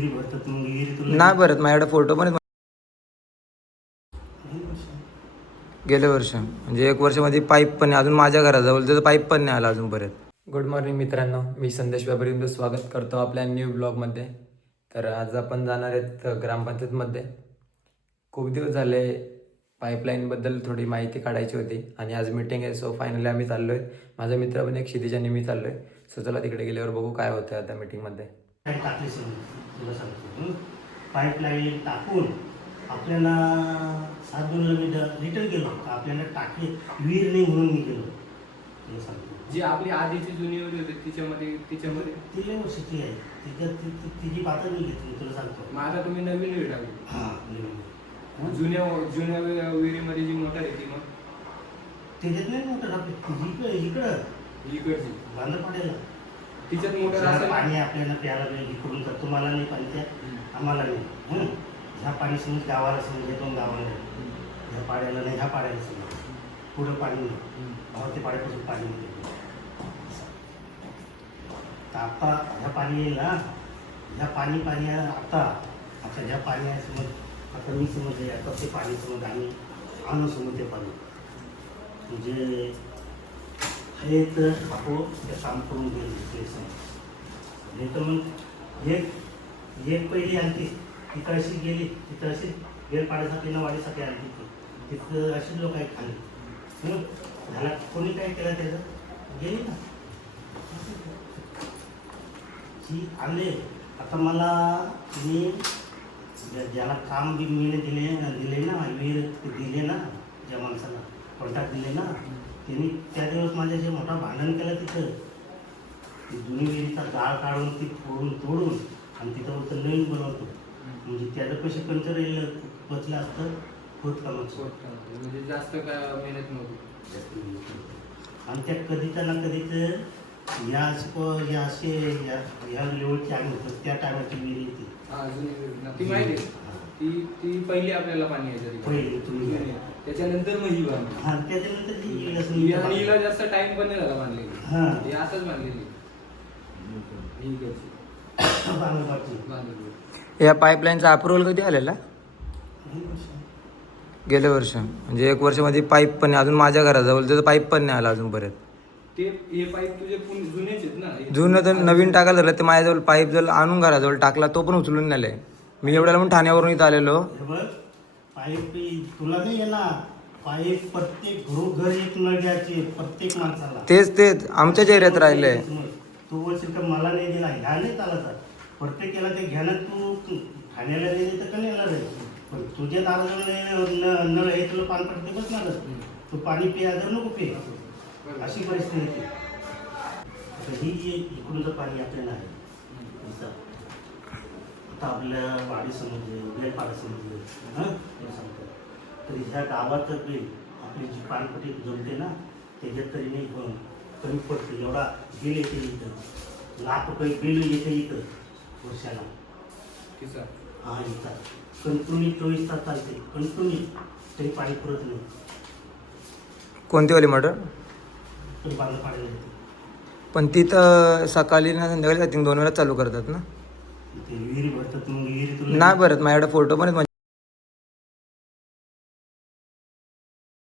विहिरी भरतात मग विहिरीतून नाही भरत. माझ्याकडे फोटो पण आहेत. गेल्या वर्ष म्हणजे 1 वर्षामध्ये पाईप पण नाही. अजून माझ्या घराजवळ त्याचं पाईप पण नाही आला अजूनपर्यंत. गुड मॉर्निंग मित्रांनो, मी संदेश व्यापारी तुमचं स्वागत करतो आपल्या न्यू ब्लॉगमध्ये. तर आज आपण जाणार आहेत ग्रामपंचायतमध्ये. खूप दिवस झाले पाईपलाईनबद्दल थोडी माहिती काढायची होती आणि आज मीटिंग आहे. सो फायनली आम्ही चाललो आहे. माझा मित्र पण एक क्षितिजा नेहमी चाललो आहे. सो चला तिकडे गेल्यावर बघू काय होतं आता मीटिंगमध्ये. टाकली तुला सांगतो. पाईपलाईन टाकून आपल्याला 7 रिटर्न गेलो. आपल्याला टाकी विहीर नाही म्हणून मी गेलो. तुला सांगतो जी आपली आधीची जुनी विहीर होती तिच्यामध्ये ती लई वर्षाची आहे. तिची बाता मी घेतली तुला सांगतो. मग आता तुम्ही नवीन विहीर टाकली. हां नवीन. जुन्या विहिरीमध्ये जी मोटर आहे ती मग त्याच्यात नाही मोटर आपली इकडं इकडची बांधपाड्याला तिच्यात मोटर असेल. पाणी आपल्याला प्यायला नाही इकडून तर तुम्हाला नाही पाणी त्या आम्हाला नाही. ह्या पाणी समज गावाला समज येतो गावाला ह्या पाड्याला नाही ह्या पाड्याला समज पुढं पाणी नाही. गाव ते पाड्यापासून पाणी नाही. तर आता ह्या पाणी येईल ना ह्या पाणी आता ह्या पाणी समज आता मी समज आता ते पाणी समज आम्ही आणू समज ते पाणी म्हणजे हे तर आपण ते काम करून गेले समज नाही तर मग एक पहिली आणखी ती कळशी गेली ती तळशी वेळ पाण्यासाठी ना वाढीसाठी आणली तिथं अशी लोक आहेत खाली. झाला कोणी काय केलं त्याचं गेली ना ती आले. आता मला मी ज्याला काम बी मीने दिले ना विहीर दिले ना ज्या माणसाला कॉन्ट्रॅक्ट दिले ना त्यांनी त्या दिवस माझ्याशी मोठा भांडण केलं तिथं. ती जुनी विहिरीचा जाळ काढून ती तोडून आणि तिथं फक्त नवीन बनवतो म्हणजे त्याचं पैसे पंचर येईल बचलं असतं खोदकामाचं म्हणजे जास्त काय मेहनत नव्हती. आणि त्या कधीच्या ना कधीच या लेवलची आम्ही होतो त्या टायमाची विहीर येते. हा जुनी विहीर ती माहिती आहे. ती पहिली आपल्याला पाणी यायचं पहिले तुम्ही त्याच्यानंतर मग ही बांधली. हां त्याच्यानंतर आणि हिला जास्त टाइम पण नाही झाला बांधलेली. हां हे आताच बांधलेली बांधलेली. या पाईपलाईनचा अप्रुव्हल कधी आलेला? गेल्या वर्ष म्हणजे 1 वर्षामध्ये पाईप पण नाही. अजून माझ्या घराजवळ त्याचं पाईप पण नाही आला अजूनपर्यंत. ते हे पाईप तुझे जुनेच आहेत ना. जुनं तर नवीन टाकायला झालं ते माझ्याजवळ पाईप जर आणून घराजवळ टाकला तो पण उचलून नेलाय. मी एवढ्याला म्हणून ठाण्यावरून इथं आलेलो. पाईप तुला नाही येणार पाईप प्रत्येक घरोघर एक नळ द्यायची प्रत्येक माणसाला. तेच आमच्याच एरियात राहिले. तू बोलशील का मला नाही दिला ह्या नाही चालत. प्रत्येकाला ते घ्यायला तू ठाण्याला नाही तर का येणार आहे. पण तुझ्या दाराजवळ नळ हे तुला पानपट ते बसणारच. तू पाणी पिया जर नको पे अशी परिस्थिती येते. आता ही जी इकडूनचं पाणी आपल्याला आहे आता आपल्या वाडी समजले बेलपाडा समजले सांगतो तर ह्या गावात बिल आपली जी पानपट्टी जमते ना त्याच्यात तरी नाही कमी पडते. एवढा बिल येते इथं ₹1,00,000 बिल येते इथं वर्षाला. हां इथं कंटिन्यू 24 तास चालते कंटिन्यू तरी पाणी पुरत नाही. कोणती वाली मॉटर? तरी बांधा पाडायला येते. पण तिथं सकाळी ना संध्याकाळी 2 वेळा चालू करतात ना. ते विहिरी भरतात मग विहिरीतून नाही भरत. माझ्याकडे फोटो पण आहेत.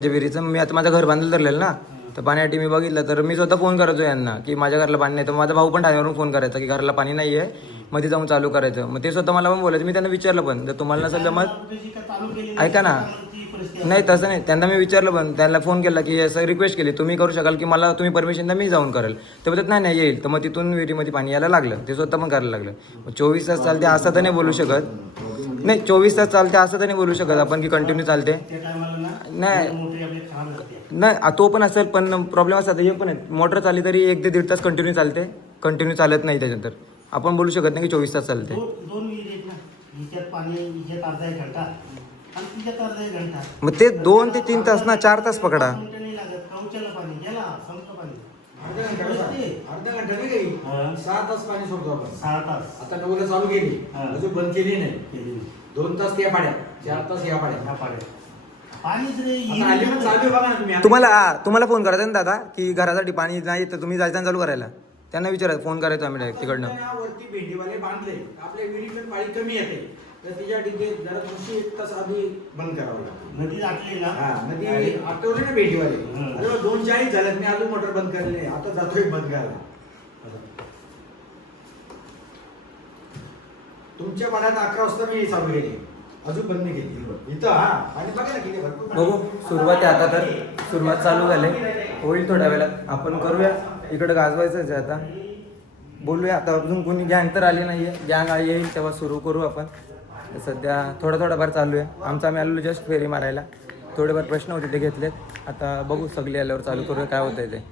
म्हणजे विहिरीचं मी आता माझं घर बांधलं धरलेलं ना तर पाण्यासाठी मी बघितलं तर मी स्वतः फोन करायचो यांना की माझ्या घराला पाणी नाही. तर माझा भाऊ पण ठाण्यावरून फोन करायचा की घराला पाणी नाही आहे मध्ये जाऊन चालू करायचं. मग ते स्वतः मला पण बोलायचं. मी त्यांना विचारलं पण जर तुम्हाला नसेल जमत ऐका ना. नाही तसं नाही. त्यांना मी विचारलं पण त्यांना फोन केला की असं रिक्वेस्ट केली तुम्ही करू शकाल की मला तुम्ही परमिशन द्या मी जाऊन करेल. ते बोलतात नाही येईल. तर मग तिथून विहिरीमध्ये पाणी यायला लागलं. ते स्वतः पण करायला लागलं. मग 24 तास चालते असं तर नाही बोलू शकत. नाही 24 तास चालते असं तर नाही बोलू शकत आपण की कंटिन्यू चालते. नाही तो पण असेल पण प्रॉब्लेम असतात हे पण आहे. मोटर चालली तरी 1 ते 1.5 तास कंटिन्यू चालते. कंटिन्यू चालत नाही त्याच्यानंतर आपण बोलू शकत नाही की 24 तास चालते. 2 विहिरी आहेत ना हिच्यात पाणी हिच्यात अर्धा 1 घंटा आणि तिच्यात अर्धा 1 घंटा. मग ते 2 ते 3 तास ना 4 तास पकडा. नाही लागत कौच्याला पाणी गेला संपलं पाणी. अर्धा घंटा नाही काही 6 तास पाणी सोडतो आपण. 6 तास आता 9ला चालू केली अजून बंद केली नाही. केली 2 तास त्या पाड्या 4 तास या पाड्या. ह्या पाड्या पाणीच रे आता आली पण चालू आहे बघा ना तुम्ही. तुम्हाला फोन करायचा ना दादा की घरासाठी पाणी नाही तर तुम्ही जायचं चालू करायला. त्यांना विचारायचं, फोन करायचा आम्ही डायरेक्ट तिकडनं. समजा ना वरती भेंडीवाले बांधले आपल्या विहिरीतून पाणी कमी येते तर त्याच्यासाठी ते जरा थोडीशी 1 तास आधी बंद करावं लागतं. नदी आटली ना हा नदी आठवले ना भेंडीवाले. हम्म. अरे 2:40 झाल्यात मी अजून मोटर बंद केलेली नाही. आता जातोय बंद करायला. तुमच्या मनात 11 वाजता मी चालू केली अजून बंद नाही केली इथं. हा आणि बघा ना किती भरपूर बघू सुरुवात आहे आता, तर सुरुवात चालू झाली, होईल थोड्या वेळात. आपण करूया, इकडं गाजवायचंच आहे आता. बोलूया आता, अजून कोणी गँग तर आली नाही आहे, गँग येईल तेव्हा सुरू करू आपण. सध्या थोडंफार चालू आहे आमचं. आम्ही आलेलो जस्ट फेरी मारायला, थोडेफार प्रश्न होते ते घेतलेत. आता बघू सगळे आल्यावर चालू करूया काय होतंय ते.